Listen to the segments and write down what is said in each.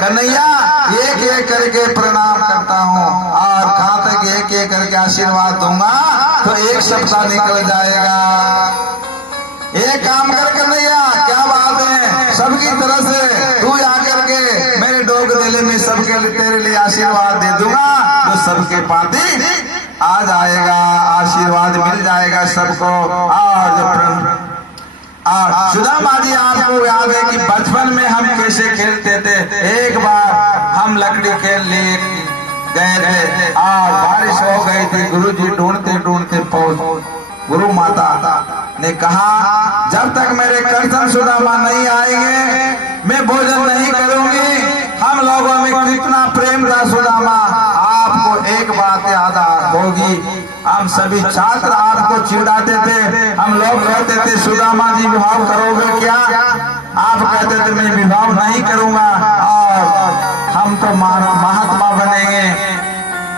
कन्हैया एक एक करके प्रणाम करता हूँ और कहाँ तक एक एक करके आशीर्वाद दूंगा तो एक सप्ताह निकल जाएगा। एक काम कर कन्हैया, क्या बात है, सबकी तरह से तू आकर के मेरे डोग मेले में सबके लिए तेरे लिए आशीर्वाद दे दूंगा तो सबके पाती आ जाएगा, आशीर्वाद मिल जाएगा सबको। और सुदामा जी आपको याद है कि बचपन में हम कैसे खेलते थे। एक बार हम लकड़ी खेल लिए गए थे और बारिश हो गई थी। गुरुजी ढूंढते ढूंढते पहुंच, गुरु माता ने कहा जब तक मेरे करसन सुदामा नहीं आएंगे मैं भोजन नहीं करूंगी। हम लोगों में कितना प्रेम था सुदामा, आपको एक बात याद होगी, हम सभी छात्र आपको चिढ़ाते थे, हम लोग कहते थे सुदामा जी विवाह करोगे क्या, आप कहते थे मैं विवाह नहीं करूंगा और हम तो महात्मा बनेंगे।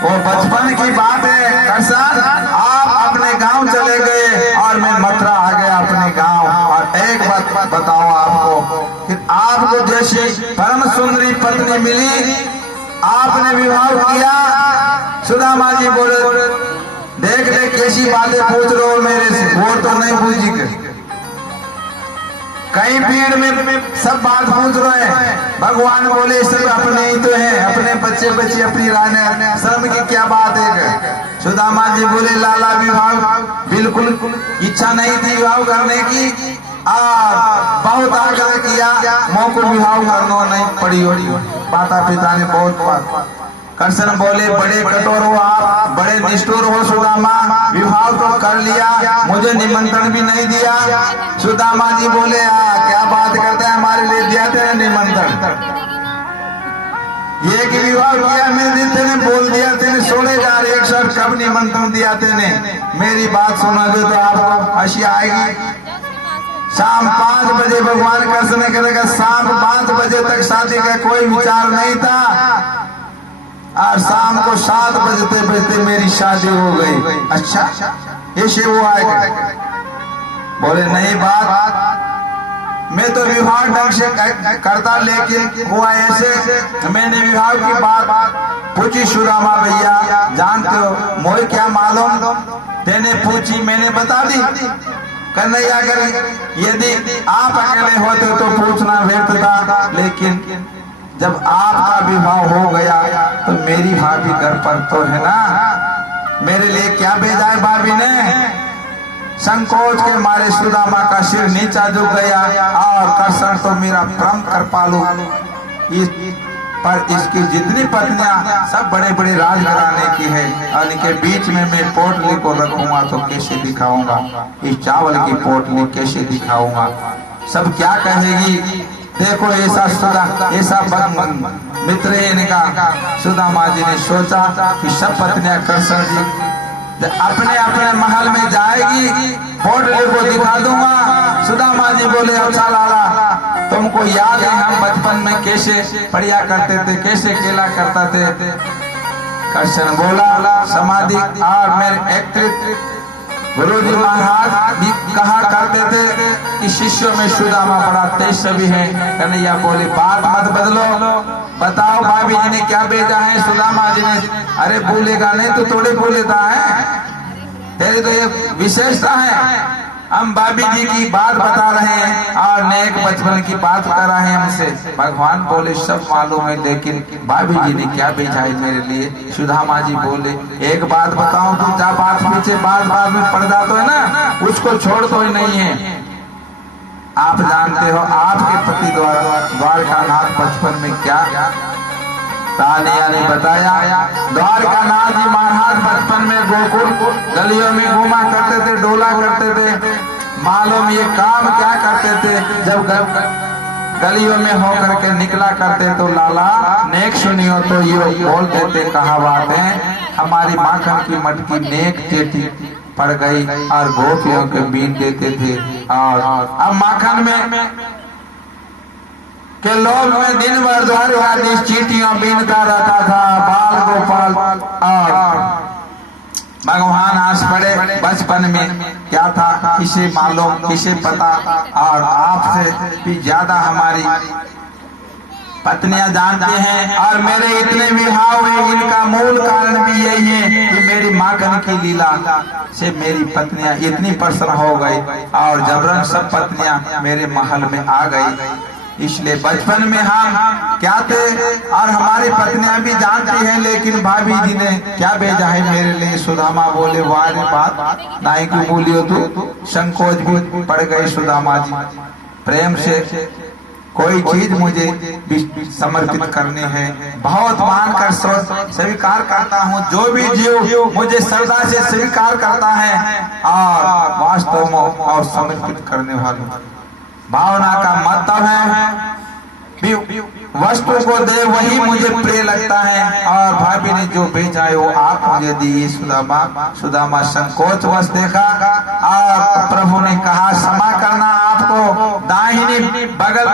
वो बचपन की बात है। करसन आप अपने गांव चले गए और मैं मथुरा आ गया अपने गांव। और एक बात बताऊं आपको कि आपको जैसी परम सुंदरी पत्नी मिली, आपने विवाह किया। सुदामा जी बोले देख देख कैसी बातें पूछ रहे हो मेरे से, वो तो नहीं पूछी के कई भीड़ में सब बात पूछ रहे हैं। भगवान बोले सब अपने ही तो हैं, अपने बच्चे बच्चे अपनी रानी, शर्म की क्या बात है। सुदामा जी बोले लाला विवाह बिल्कुल इच्छा नहीं थी विवाह करने की, बहुत आग्रह किया, मोह को विवाह करना नहीं पड़ी हो, माता पिता ने बहुत बात। करसन बोले बड़े कठोर हो आप, बड़े निष्ठुर हो सुदामा, विवाह तो कर लिया, मुझे निमंत्रण भी नहीं दिया। सुदामा जी बोले क्या बात करते हैं, हमारे लिए दिया तेरे निमंत्रण, ये कि विवाह किया मेरे तेने बोल दिया, तेने 16,000 एक साथ कब निमंत्रण दिया तेने। मेरी बात सुनोगे तो आपको हंसी आएगी। शाम 5 बजे भगवान कृष्ण करेगा, शाम 5 बजे तक शादी का कोई विचार नहीं था और शाम को 7 बजते बजते मेरी शादी हो गई। अच्छा ऐसे वो आएगा, बोले नहीं बात मैं तो विवाह ढंग से करता, लेकिन हुआ ऐसे मैंने विवाह की बात पूछी। सुदामा भैया जानते हो मोह क्या मालूम, तेने पूछी मैंने बता दी। कन्हैया अगर यदि आप अकेले होते तो पूछना व्यर्थ था, लेकिन जब आपका विवाह हो गया तो मेरी भाभी घर पर तो है ना, मेरे लिए क्या भेजा है भाभी ने। संकोच के मारे सुदामा का सिर नीचा झुक गया और कृष्ण तो मेरा परम कृपालु, पर इसकी जितनी पत्नियां सब बड़े बड़े राज घराने की है और इनके बीच में मैं पोटली को रखूंगा तो कैसे दिखाऊंगा, इस चावल की पोटली कैसे दिखाऊंगा, सब क्या कहेगी। देखो ऐसा मित्र है इनका। सुदामा जी ने सोचा कि सब पत्नियां कृष्ण जी अपने अपने महल में जाएगी, पोटली को दिखा दूंगा। सुदामा जी बोले अच्छा लाला तुमको याद है हम बचपन में कैसे पढ़िया करते थे, कैसे खेला करते थे। कृष्ण बोला समाधि और मेरे एक गुरु जी महाराज भी कहा करते थे कि शिष्यों में सुदामा बड़ा तेजस्वी है। कन्हैया बोले बात मत बदलो, बताओ भाभी जी ने क्या भेजा है। सुदामा जी ने अरे भूलेगा नहीं तो थोड़े भूलेता है, तेरी तो ये विशेषता है। हम भाभी जी की बात बता रहे हैं और नेक बचपन की बात कर रहे हैं हमसे। भगवान बोले सब मालूम है, लेकिन भाभी जी ने क्या भेजा है मेरे लिए। सुदामा जी बोले एक बात बताऊं तू जा बात पीछे बात में पड़ जाता है ना, उसको छोड़ तो ही नहीं है। आप जानते हो आपके पति द्वारकानाथ बचपन में क्या कहानियां ने बताया। द्वारकानाथ जी महाराज बचपन में गोकुल गलियों में घूमा करते थे, डोला करते थे। मालूम ये काम क्या करते थे, जब गलियों में होकर के निकला करते तो लाला नेक सुनियो तो ये बोल देते कहावत है, हमारी माखन की मटकी नेक चेटी पड़ गई और गोपियों के बीन देते थे। और अब माखन में के लोग में दिन भर द्वारकाधीश चीटियां बीनता रहता था, बाल गोपाल। और भगवान हंस पड़े, बचपन में क्या था किसे मालूम किसे पता। और आपसे भी ज्यादा हमारी पत्नियां जानती हैं और मेरे इतने विवाह हुए इनका मूल कारण भी यही है कि मेरी माखन की लीला से मेरी पत्नियां इतनी प्रसन्न हो गई और जबरन सब पत्नियां मेरे महल में आ गई। इसलिए बचपन में हम क्या थे और हमारी पत्नियां भी जानती हैं, लेकिन भाभी जी ने क्या भेजा है मेरे लिए। सुदामा बोले वाह बात नाई की बोलियो तू, संकोच भी पड़ गए सुदामा जी। प्रेम से कोई चीज मुझे समर्पित करनी है, बहुत मानकर स्वीकार करता हूँ। जो भी जीव मुझे श्रद्धा से स्वीकार करता है और वास्तव में और समर्पित करने वाले भावना का मतलब है वस्तु को दे वही मुझे प्रिय लगता है। और भाभी ने जो भेजा है वो आप मुझे दी। सुदामा संकोच वश देखा और प्रभु ने कहा क्षमा करना, आपको दाहिनी बगल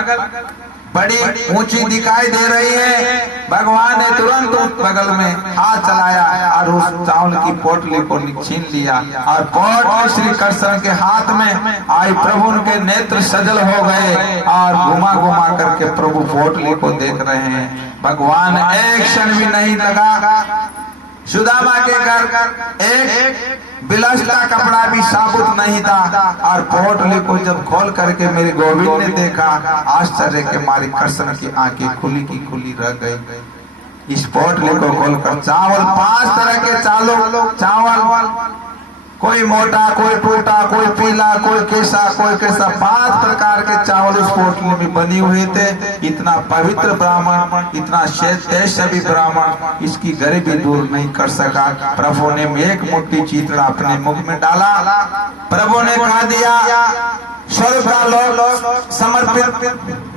बड़ी ऊंची दिखाई दे रही है। भगवान ने तुरंत उस बगल में हाथ चलाया और उस चावल की पोटली को छीन लिया और पोटली श्री कृष्ण के हाथ में आई। प्रभु के नेत्र सजल हो गए और घुमा घुमा करके प्रभु पोटली को देख रहे हैं। भगवान एक क्षण भी नहीं लगा। सुदामा के घर एक बिलसता कपड़ा भी साबुत नहीं था और पोटली को जब खोल करके मेरे गोविंद ने देखा, आश्चर्य के मारे कृष्ण की आंखें खुली की खुली रह गई। इस पोटली को खोलकर चावल 5 तरह के चावल, कोई मोटा, कोई टूटा, कोई पीला, कोई कैसा, कोई कैसा, 5 प्रकार के चावल उस पोटली में बने हुए थे। इतना पवित्र ब्राह्मण, इतना तेजस्वी ब्राह्मण इसकी गरीबी दूर नहीं कर सका। प्रभु ने एक मुट्ठी चीतड़ा अपने मुख में डाला। प्रभु ने कहा दिया स्वर्ग का लोक समर्पित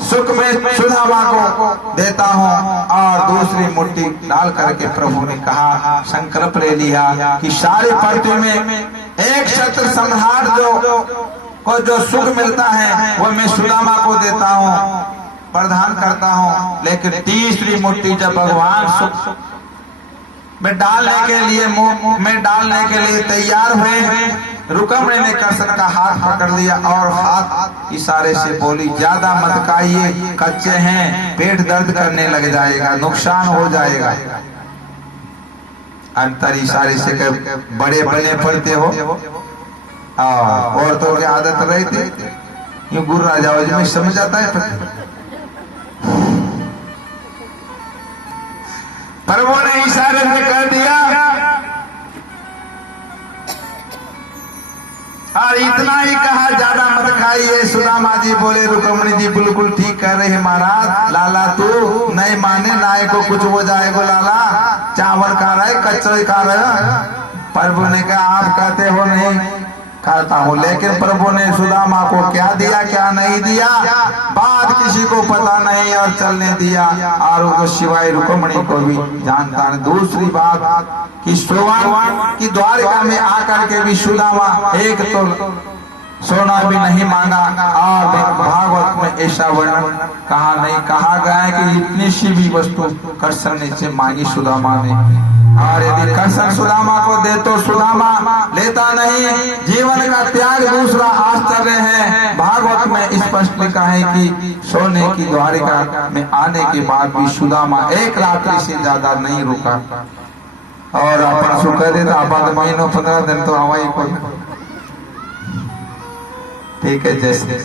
सुख में सुदामा को देता हूँ। और दूसरी मुट्ठी डाल करके प्रभु ने कहा संकल्प ले लिया कि सारी पृथ्वी में एक क्षत्र सम्राट जो सुख मिलता है वो मैं सुदामा को देता हूँ, प्रदान करता हूँ। लेकिन तीसरी मुट्ठी जब भगवान सुख में डालने के लिए तैयार हुए, रुकमणी ने कृष्ण का हाथ पकड़ लिया और हाथ इशारे से बोली ज्यादा मत खाइए, कच्चे हैं, पेट दर्द करने लग जाएगा, नुकसान हो जाएगा। अंतर इशारे से बड़े बने पड़ते हो औरतों की आदत रही थी यूं गुर्रा जाओ जी, समझ आता है। प्रभु ने इशारे से कर दिया और इतना ही कहा ज्यादा मत खाइए। सुदामा जी बोले रुकमणी जी बिल्कुल ठीक कह रहे हैं महाराज, लाला तू नहीं माने नाय को कुछ हो जाएगा। लाला चावल खा रहे कच्चे खा रहे। प्रभु ने कहा आप कहते हो नहीं खाता हूँ, लेकिन प्रभु ने सुदामा को क्या दिया क्या नहीं दिया बात किसी को पता नहीं और चलने दिया। और उसको सिवाय रुकमणी को भी जानता है। दूसरी बात कि सोवन की द्वारिका में आकर के भी सुदामा एक तो सोना भी नहीं मांगा। और भागवत में ऐसा वर्णन कहा नहीं, कहा गया है कि इतनी सी भी वस्तु कृष्ण ने से मांगी सुदामा ने। और यदि कृष्ण सुदामा को दे तो सुदामा लेता नहीं। जीवन का त्याग दूसरा आश्चर्य है। भागवत में स्पष्ट लिखा है कि सोने की द्वारिका में आने के बाद भी सुदामा एक रात्रि से ज्यादा नहीं रुका। और अपन सुख देता अपन महीनों 15 दिन तो हवाई को ठीक है। जैसे